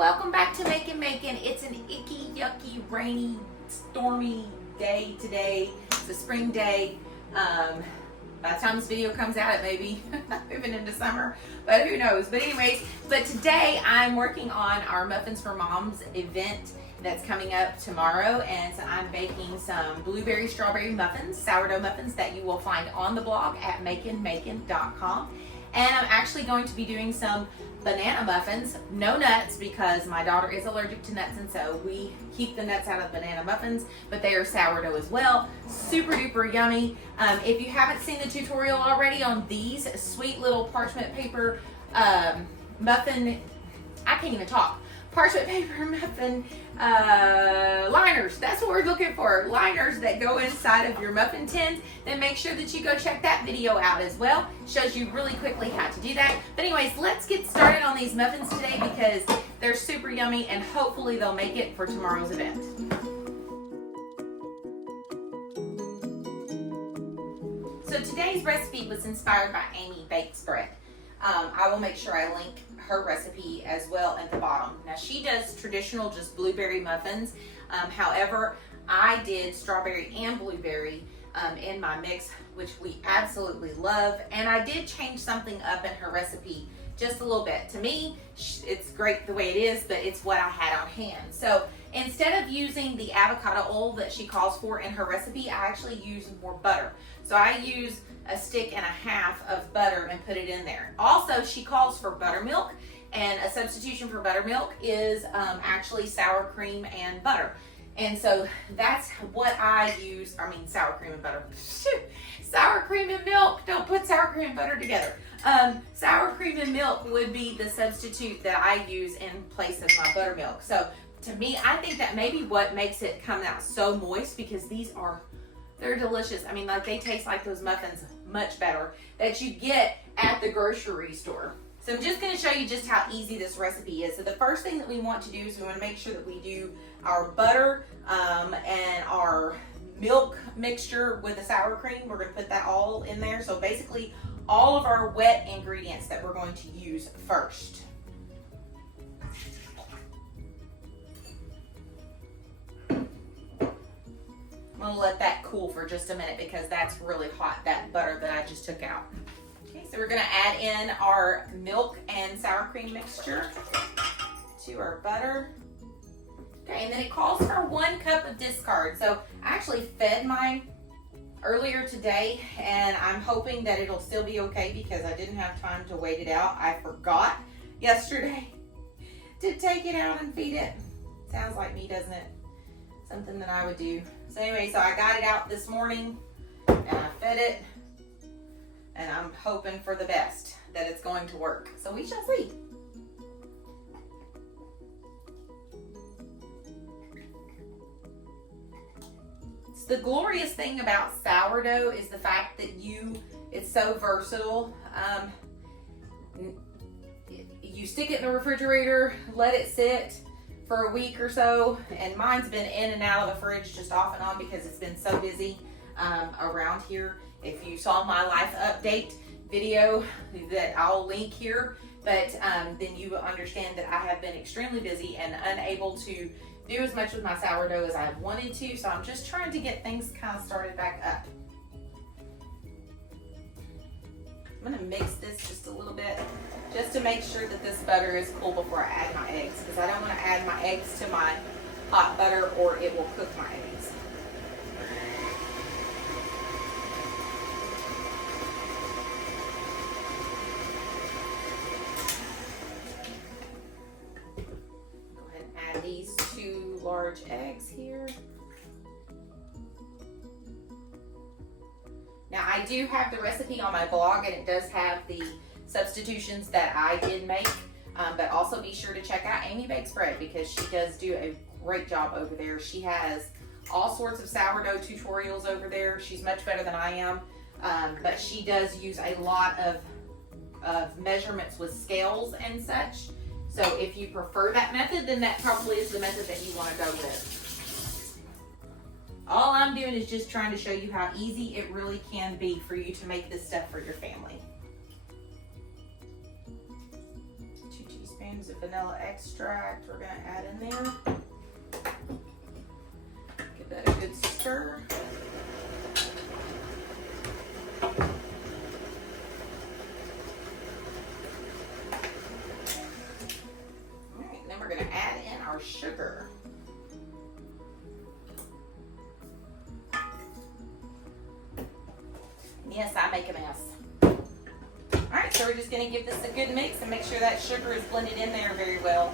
welcome back to Making. It's an icky, yucky, rainy, stormy day today. It's a spring day. By the time this video comes out, it may be moving into summer, but who knows. But anyways, today I'm working on our Muffins for Moms event that's coming up tomorrow, and so I'm baking some blueberry strawberry muffins, sourdough muffins that you will find on the blog at making.com. And I'm actually going to be doing some banana muffins, no nuts, because my daughter is allergic to nuts, and so we keep the nuts out of banana muffins, but they are sourdough as well. Super duper yummy. If you haven't seen the tutorial already on these sweet little parchment paper muffin, I can't even talk. Parchment paper muffin liners. That's what we're looking for. Liners that go inside of your muffin tins. Then make sure that you go check that video out as well. Shows you really quickly how to do that. But anyways, let's get started on these muffins today because they're super yummy and hopefully they'll make it for tomorrow's event. So today's recipe was inspired by Amy Bakes Bread. I will make sure I link her recipe as well at the bottom. Now she does traditional just blueberry muffins. However, I did strawberry and blueberry in my mix, which we absolutely love. And I did change something up in her recipe just a little bit. To me, it's great the way it is, but it's what I had on hand. So instead of using the avocado oil that she calls for in her recipe, I actually use more butter. So I use a stick and a half of butter and put it in there. Also, she calls for buttermilk, and a substitution for buttermilk is actually sour cream and butter. And so that's what I use. I mean, sour cream and butter. Sour cream and milk. Don't put sour cream and butter together. Sour cream and milk would be the substitute that I use in place of my buttermilk. So to me, I think that maybe what makes it come out so moist, because they're delicious. I mean, like, they taste like those muffins much better that you get at the grocery store. So I'm just going to show you just how easy this recipe is. So the first thing that we want to do is we want to make sure that we do our butter and our milk mixture with the sour cream. We're going to put that all in there. So basically all of our wet ingredients that we're going to use first. I'm going to let that cool for just a minute because that's really hot, that butter that I just took out. Okay, so we're going to add in our milk and sour cream mixture to our butter. Okay, and then it calls for 1 cup of discard. So I actually fed mine earlier today, and I'm hoping that it'll still be okay because I didn't have time to wait it out. I forgot yesterday to take it out and feed it. Sounds like me, doesn't it? Something that I would do. So anyway, so I got it out this morning and I fed it, and I'm hoping for the best that it's going to work. So we shall see. So the glorious thing about sourdough is the fact that it's so versatile. You stick it in the refrigerator, let it sit for a week or so, and mine's been in and out of the fridge just off and on because it's been so busy around here. If you saw my life update video that I'll link here, but then you will understand that I have been extremely busy and unable to do as much with my sourdough as I wanted to, so I'm just trying to get things kind of started back up. I'm gonna mix this just a little bit just to make sure that this butter is cool before I add my eggs, because I don't want to add my eggs to my hot butter or it will cook my eggs. Go ahead and add these 2 large eggs here. Now I do have the recipe on my blog, and it does have the substitutions that I did make, but also be sure to check out Amy Bakes Bread because she does do a great job over there. She has all sorts of sourdough tutorials over there. She's much better than I am, but she does use a lot of measurements with scales and such. So if you prefer that method, then that probably is the method that you want to go with. All I'm doing is just trying to show you how easy it really can be for you to make this stuff for your family. 2 teaspoons. tablespoons of vanilla extract we're going to add in there. Give that a good stir. Alright, then we're going to add in our sugar. Yes, I make a mess. Alright, so we're just going to give this a good mix and make sure that sugar is blended in there very well.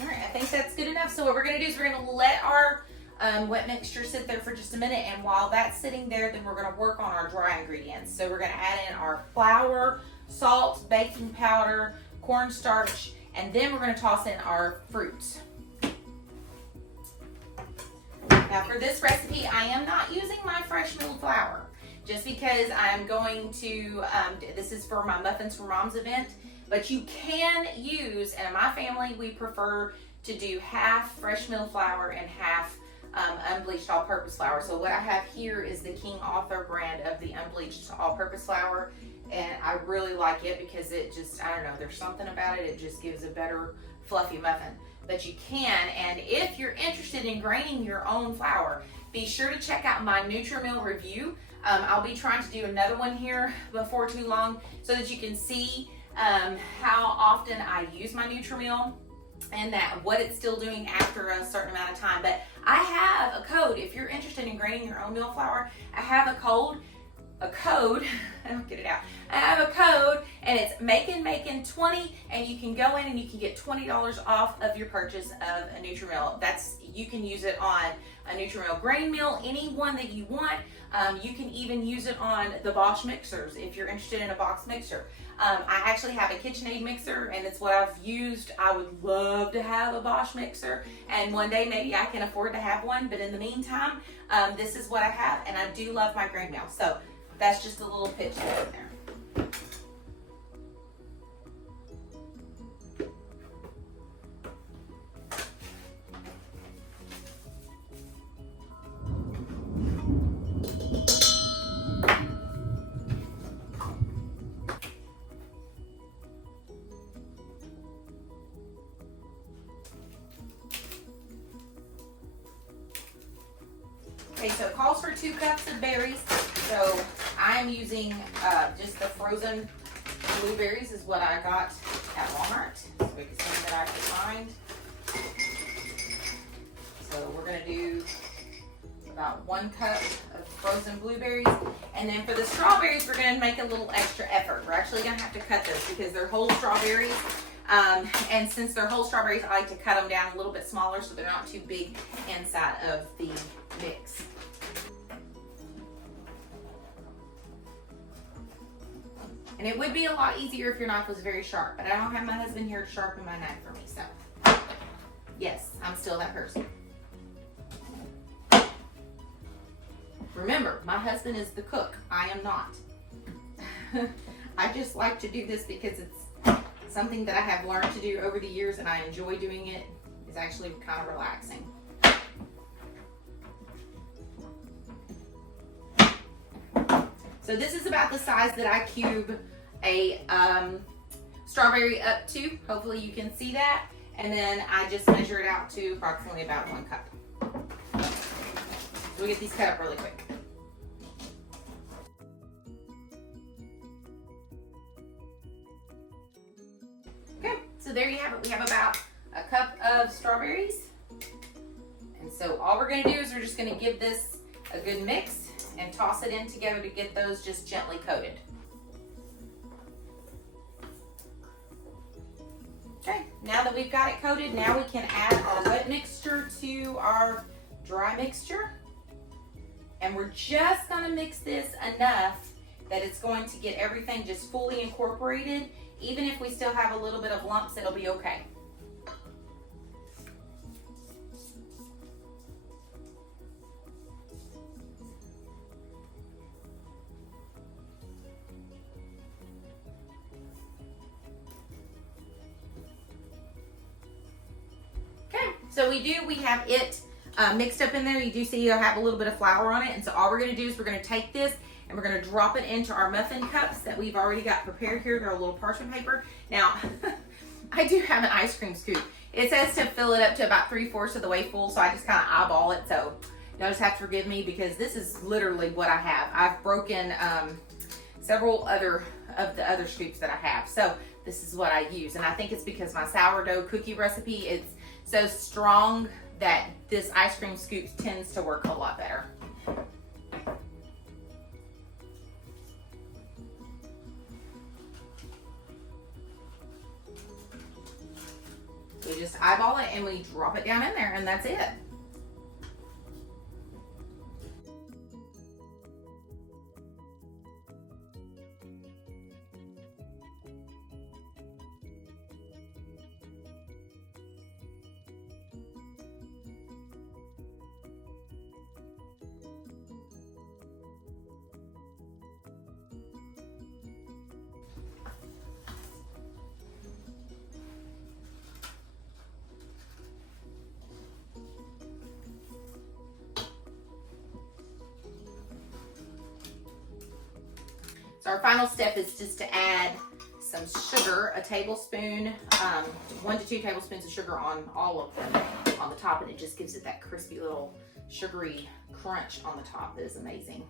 Alright, I think that's good enough. So what we're going to do is we're going to let our wet mixture sit there for just a minute, and while that's sitting there, then we're going to work on our dry ingredients. So we're going to add in our flour, salt, baking powder, cornstarch, and then we're going to toss in our fruits. Now for this recipe, I am not using my fresh milled flour, just because I'm going to, this is for my Muffins for Moms event, but you can use, and in my family, we prefer to do half fresh milled flour and half unbleached all-purpose flour. So what I have here is the King Author brand of the unbleached all-purpose flour. And I really like it because it just, I don't know, there's something about it. It just gives a better fluffy muffin. But you can, and if you're interested in graining your own flour, be sure to check out my NutriMill review. I'll be trying to do another one here before too long so that you can see how often I use my NutriMill and that what it's still doing after a certain amount of time. But I have a code. If you're interested in graining your own meal flour, I have a code, I don't get it out. I have a code, and it's making20, and you can go in and you can get $20 off of your purchase of a NutriMill. You can use it on a NutriMill grain mill, any one that you want. You can even use it on the Bosch mixers if you're interested in a box mixer. I actually have a KitchenAid mixer, and it's what I've used. I would love to have a Bosch mixer, and one day maybe I can afford to have one, but in the meantime, this is what I have, and I do love my grain mill. So that's just a little pitch there. Okay, so it calls for 2 cups of berries. So I'm using just the frozen blueberries is what I got at Walmart. It's the biggest thing that I could find. So we're gonna do about 1 cup of frozen blueberries. And then for the strawberries, we're gonna make a little extra effort. We're actually gonna have to cut those because they're whole strawberries. And since they're whole strawberries, I like to cut them down a little bit smaller so they're not too big inside of the mix. And it would be a lot easier if your knife was very sharp, but I don't have my husband here to sharpen my knife for me, so yes, I'm still that person. Remember, my husband is the cook. I am not. I just like to do this because it's something that I have learned to do over the years, and I enjoy doing it. It's actually kind of relaxing. So this is about the size that I cube a strawberry up to. Hopefully you can see that. And then I just measure it out to approximately about 1 cup. So we get these cut up really quick. Okay, so there you have it. We have about a cup of strawberries. And so all we're gonna do is we're just gonna give this a good mix and toss it in together to get those just gently coated. Okay, now that we've got it coated, now we can add our wet mixture to our dry mixture. And we're just gonna mix this enough that it's going to get everything just fully incorporated. Even if we still have a little bit of lumps, it'll be okay. Okay, So we have it mixed up in there. You do see I have a little bit of flour on it. And so all we're gonna do is we're gonna take this and we're gonna drop it into our muffin cups that we've already got prepared here. They're a little parchment paper. Now, I do have an ice cream scoop. It says to fill it up to about 3/4 of the way full, so I just kind of eyeball it. So you'll just have to forgive me because this is literally what I have. I've broken several other of the other scoops that I have. So this is what I use. And I think it's because my sourdough cookie recipe, it's so strong that this ice cream scoop tends to work a lot better. We just eyeball it and we drop it down in there, and that's it. So our final step is just to add some sugar, a tablespoon, 1 to 2 tablespoons of sugar on all of them on the top, and it just gives it that crispy little sugary crunch on the top that is amazing.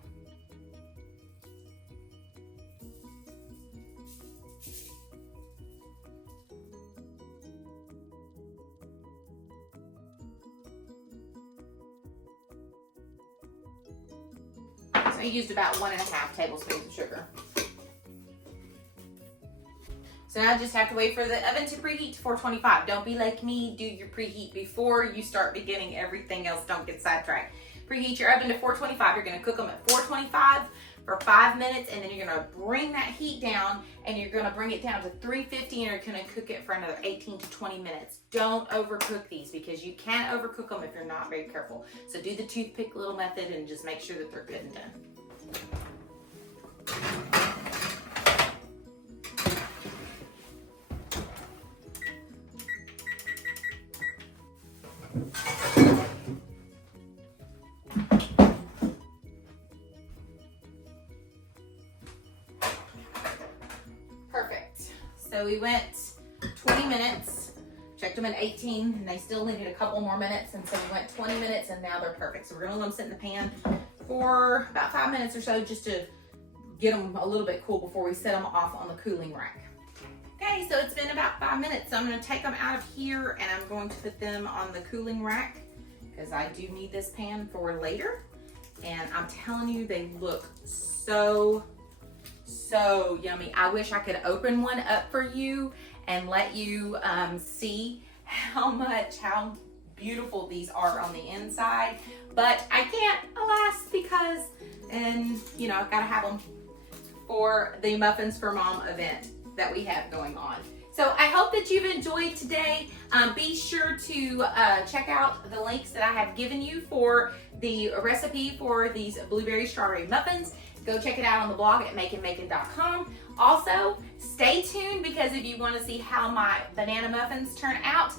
So I used about 1.5 tablespoons of sugar. So now I just have to wait for the oven to preheat to 425. Don't be like me, do your preheat before you start beginning everything else. Don't get sidetracked. Preheat your oven to 425. You're gonna cook them at 425 for 5 minutes, and then you're gonna bring that heat down and you're gonna bring it down to 350, and you're gonna cook it for another 18 to 20 minutes. Don't overcook these because you can't overcook them if you're not very careful. So do the toothpick little method and just make sure that they're good and done. Perfect. So we went 20 minutes, checked them at 18, and they still needed a couple more minutes, and so we went 20 minutes, and now they're perfect. So we're gonna let them sit in the pan for about 5 minutes or so just to get them a little bit cool before we set them off on the cooling rack. Okay, so it's been about 5 minutes, so I'm gonna take them out of here and I'm going to put them on the cooling rack because I do need this pan for later. And I'm telling you, they look so yummy. I wish I could open one up for you and let you see how beautiful these are on the inside, but I can't, alas, because, and you know, I've got to have them for the Muffins for Mom event that we have going on. So I hope that you've enjoyed today. Be sure to check out the links that I have given you for the recipe for these blueberry strawberry muffins. Go check it out on the blog at makeandmakin.com. Also, stay tuned because if you want to see how my banana muffins turn out,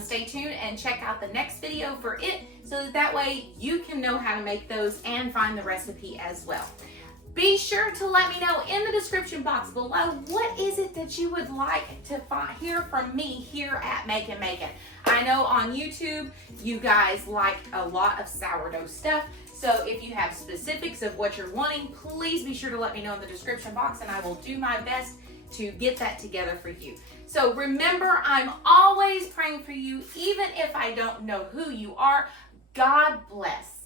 stay tuned and check out the next video for it so that way you can know how to make those and find the recipe as well. Be sure to let me know in the description box below what is it that you would like to hear from me here at Make and Makin'. I know on YouTube you guys like a lot of sourdough stuff, so if you have specifics of what you're wanting, please be sure to let me know in the description box and I will do my best to get that together for you. So remember, I'm always praying for you, even if I don't know who you are. God bless.